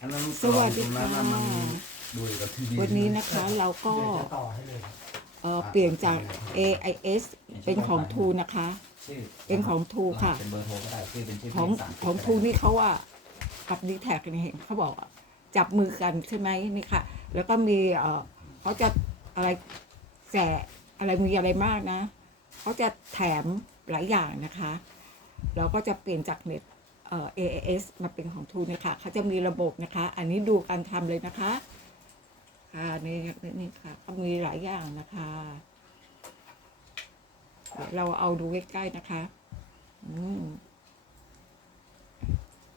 อันนั้นสวัสดีตรงนั้นน่ค่ะมันดูกับทีวีวันนี้นะคะเราก็เดี๋ยวจะต่อให้เลยเอ่อเปลี่ยนจาก AIS เป็นของทูนะคะ ชื่อเป็นของ True ค่ะ เป็นเบอร์โทรก็ได้ชื่อเป็นชื่อของของทูนี่เขาว่ากับดีแท็กนี่เห็นเขาบอกอะจับมือกันใช่ไหมนี่ค่ะ แล้วก็มีเอ่อเขาจะอะไรแสอะไรมีอะไรมากนะเขาจะแถมหลายอย่างนะคะ เราก็จะเปลี่ยนจากเน็ต เอ่อ AAS มาเป็นของทูนี่ค่ะเขาจะมีระบบนะคะ อันนี้ดูการทำเลยนะคะค่ะนี่นี่นี่ค่ะก็มีหลายอย่างนะคะเดี๋ยวเราเอาดูใกล้ๆนะคะอืม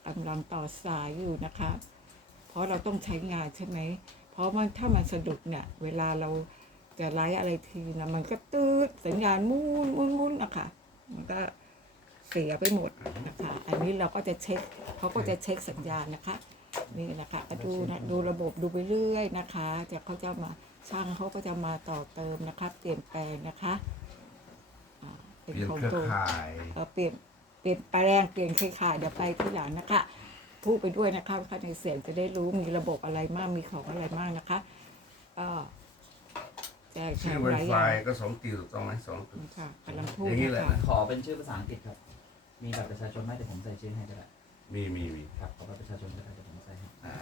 กำลังต่อสายอยู่นะคะ เพราะเราต้องใช้งานใช่ไหม เพราะมันถ้ามันสะดุดเนี่ย เวลาเราจะไลฟ์อะไรทีนะมันก็ตืดสัญญาณมุนมุนมุนนะคะมันก็ เสียไปหมดนะคะ อันนี้เราก็จะเช็คเขาก็จะเช็คสัญญาณนะคะ นี่นะคะก็ดูนะดูระบบดูไปเรื่อยนะคะจะเขาจะมาช่างเขาก็จะมาต่อเติมนะคะ เปลี่ยนแปลงนะคะอ่าเปลี่ยนของเครือตัวข่ายเอ่อเปลี่ยนเปลี่ยนแปลงเปลี่ยนเครือข่ายเดี๋ยวไปที่หลังนะคะพูดไปด้วยนะคะค่ะในเสียงจะได้รู้มีระบบอะไรมากมีของอะไรมากนะคะก็แจกแถชื่อมหลายอ Wi-Fi ย่างก็สองกิวถูกต้องไหมสองกิวค่ะกำลังพูดอย่างนี้แหละนะคะนะขอเป็นชื่อภาษาอังกฤษครับ มีบัตรประชาชนไหมแต่ผมใส่ชื่อให้ก็ได้มีมีมีครับขอบัตรประชาชนก็ได้แต่ผมใส่ให้อ่า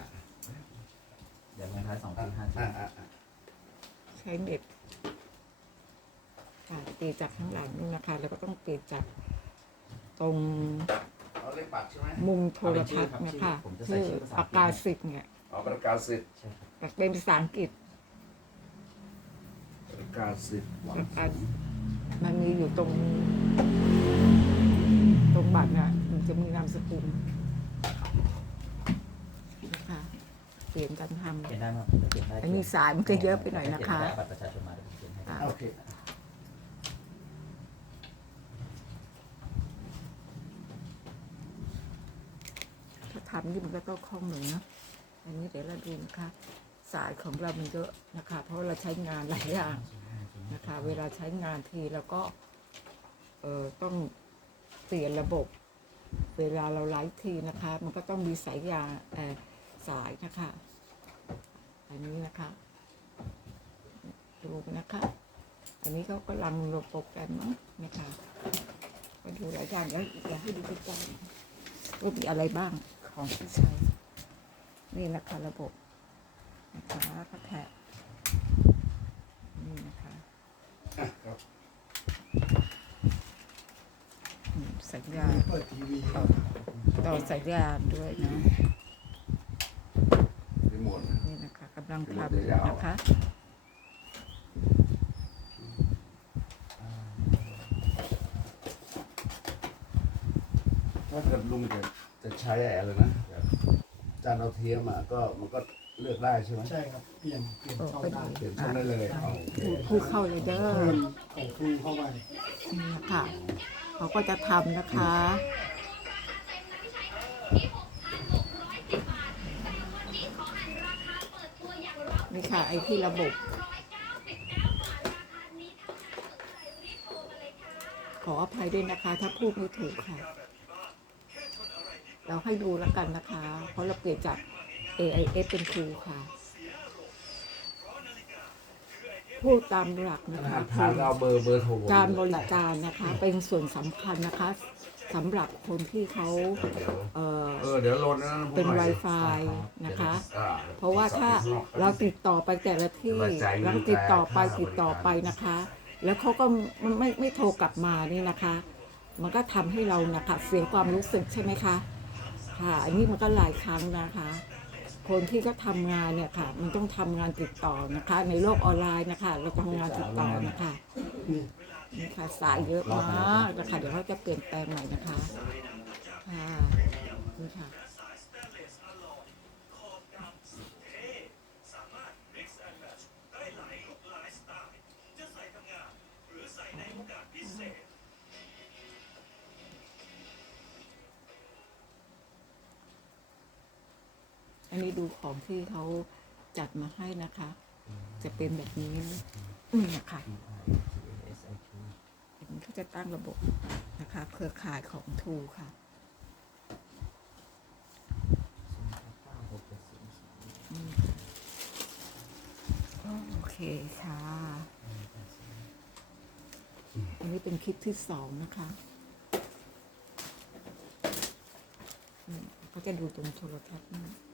เดี๋ยวลงท้ายสองอ่าปีห้าอ่าทีอ่าอ่าใช้เน็ตค่ะเปลี่ยนจากข้างหลังนี่นะคะ แล้วก็ต้องเปลี่ยนจากตรงเอาเลขบัตรใช่ไหมมุมโทรทัศน์นะคะชื่อปากกาสิทธิ์เนี่ยเอาประกาศสิทธิ์ใช่ครับเป็นภาษาอังกฤษประกาศสิทธิ์ปากกามันมีอยู่ตรงต รงบัตรน่ะมันจะมีนามสกุลนะคะเปลี่ยนกันทเขียนได้ไหมเขียนได้อันนี้สายมันจะเยอะไปหน่อยนะคะ เขียได้บัตรประชาชนมาเดี๋ยวผมเขียนให้ำอะโอเค ถ้าทำนี่มันก็ต้องคล่องหนึ่งนะอันนี้เดี๋ยวเราดูนะคะ สายของเรามันเยอะนะคะ เพราะเราใช้งานหลายอย่างนะคะ เวลาใช้งานทีแล้วก็เอ่อต้อง เปลี่ยนระบบ เวลาเราไลฟ์ทีนะคะ มันก็ต้องมีสายยาสายนะคะ อันนี้นะคะ ดูนะคะ อันนี้เขากำลังโหลดโปรแกรมมั้งนะคะก็ดูหลายอย่างแล้วอยากให้ดูใกล้ๆว่ามีอะไรบ้างของที่ใช้นี่นะคะระบบนะคะก็แท็บนี่นะคะ อะครับ อืม สัญญาณเปิดทีวีต่อสัญญาณด้วยนะรีโมทนะนี่นะคะกำลังทำอยู่นะคะถ้าเกิดลุงจะจะใช้อะไรนะจานเอาเทียมอะก็มันก็ เลือกได้ใช่ไหมใช่ครับ เปลี่ยน เปลี่ยนช่องได้เปลี่ยนช่องได้เลยเอาโอเคพูดเข้าเลยเด้อเพิ่มของครูเข้าไปนี่นะคะเขาก็จะทำนะคะ นี่ค่ะ ไอ้ที่ระบบ ขออภัยด้วยนะคะ ถ้าพูดไม่ถูกค่ะ เราให้ดูแล้วกันนะคะ เพราะเราเปลี่ยนจาก AIS เป็นครูค่ะ พูดตามหลักธนะนาคะคารเราเบอร์เบอร์โทรการบริการนะคะ เป็นส่วนสำคัญนะคะสำหรับคนที่เขาเดี๋ยวเอ่อเออเดี๋ยวโหลดนะผมเป็นหน่อยสิ Wi-Fi นะคะอ่เพราะว่าถ้าเราติดต่อไปแต่ละที่เราจ่ายเงินเราติดต่อไปค่าบริการติดต่อไปนะคะ แล้วเขาก็ไม่ไม่ไม่โทรกลับมานี่นะคะ มันก็ทำให้เรานะคะเสียความรู้สึกใช่ไหมคะค่ะ อันนี้มันก็หลายครั้งนะคะ คนที่ก็ทำงานเนี่ยค่ะ มันต้องทำงานติดต่อนะคะ ในโลกออนไลน์นะคะ เราทำงานติดต่อนะคะนี่นี่ค่ะสายเยอะมากนะคะเดี๋ยวเขาจะเปลี่ยนแปลงใหม่นะคะค่ะนี่ค่ะ นี่ดูของที่เขาจัดมาให้นะคะ จะเป็นแบบนี้นี่นะคะเห็นเขาจะตั้งระบบนะคะ เครือข่ายของทูค่ะโอเคค่ะอันนี้เป็นคลิปที่สองนะคะก็จะดูตรงโทรทัศน์นะ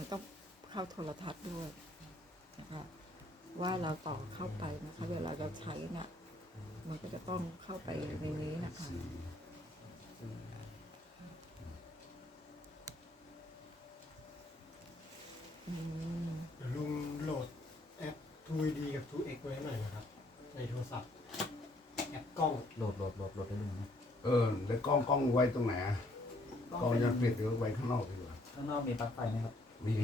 มันต้องเข้าโทรทัศน์ด้วยนะคะว่าเราต่อเข้าไปนะคะเวลาเราใช้น่ะมันก็จะต้องเข้าไปในนี้นะคะอืมเดี๋ยวลุงโหลดแอป 2D กับ 2X ไว้หน่อยนะครับ ในโทรศัพท์ แอปกล้องโหลดโหลดโหลดโหลดได้เลยนะเออแล้วกล้องกล้องไว้ตรงไหนอะกล้องยังปิดหรือไว้ข้างนอกดีกว่าข้างนอกมีปลั๊กไฟไหมครับ มี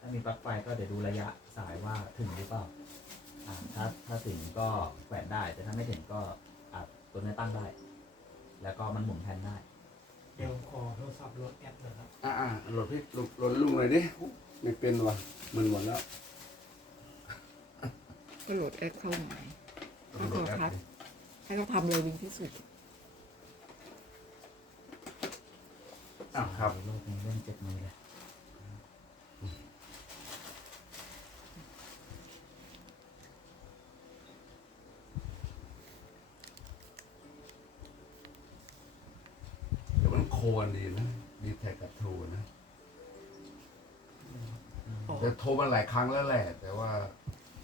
ถ้ามีปลั๊กไฟก็เดี๋ยวดูระยะสายว่าถึงหรือเปล่าอ่าถ้าถ้าถึงก็แขวนได้ แต่ถ้าไม่ถึงก็อาจตัวเนี้ยตั้งได้ แล้วก็มันหมุนแทนได้ เดี๋ยวขอโทรศัพท์โหลดแอปนะครับอ่าอ่าโหลดพี่โหลดโหลดลุงเลยดิไม่เป็นว่ะมันหมดแล้วก็โหลดแอปเข้าใหม่ต้องโหลดแอปดิให้เขาทำเลยดีที่สุด อ้าวครับ โลกนี้เล่นเจ็ดมือเลย ดี๋ยวมันโคนดีนะ ดีแท็กกับทูนะจะโทรมาหลายครั้งแล้วแหละ แต่ว่า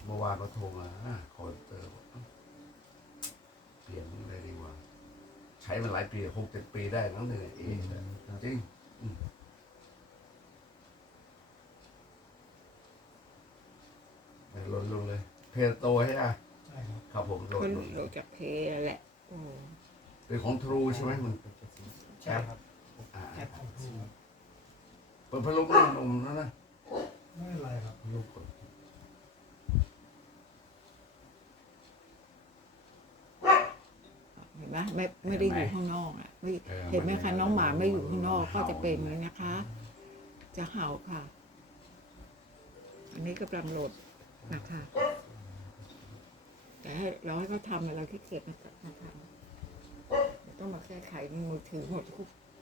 เมื่อวานก็โทรมาอะขอเติมเปลี่ยนเลยดีกว่า ใช้มาหลายปีหกเจ็ดปีได้นั่งเลยเองนะจริงอืมไปลดลงเลย เพจโตให้อะใช่ครับครับผมลดคนลงโหลดจากเพย์แหละโอ้เป็นของทรูใช่ไหมมันใช่ครับ อ่าแอปของทูเปิดพัดลมนุ่มๆนะนะไม่เป็นไรครับลูกกดเห็นไหมไม่ไม่ได้อยู่ข้างนอกอะไม่เห็นไหมคะน้องหมาไม่อยู่ข้างนอกก็จะเป็นอย่างนี้นะคะ จะเห่าค่ะ อันนี้กำลังโหลดนะคะแต่ให้เราให้เขาทำเราที่เกียจมามาทำไม่ต้องมาแก้ไขในมือถือหมดทุก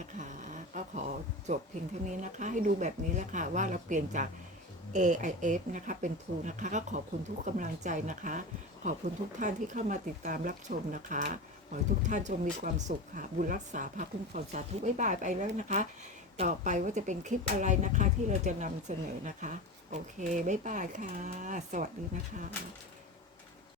นะคะ ก็ขอจบเพียงเท่านี้นะคะ ให้ดูแบบนี้แหละค่ะ ว่าเราเปลี่ยนจาก AIF นะคะ เป็น True นะคะ ก็ขอบคุณทุกกำลังใจนะคะ ขอบคุณทุกท่านที่เข้ามาติดตามรับชมนะคะ ขอให้ทุกท่านจงมีความสุขค่ะ บุญรักษาพระคุ้มครองสาธุบ๊ายบายไปแล้วนะคะ ต่อไปว่าจะเป็นคลิปอะไรนะคะที่เราจะนำเสนอนะคะ โอเคบ๊ายบายค่ะ สวัสดีนะคะ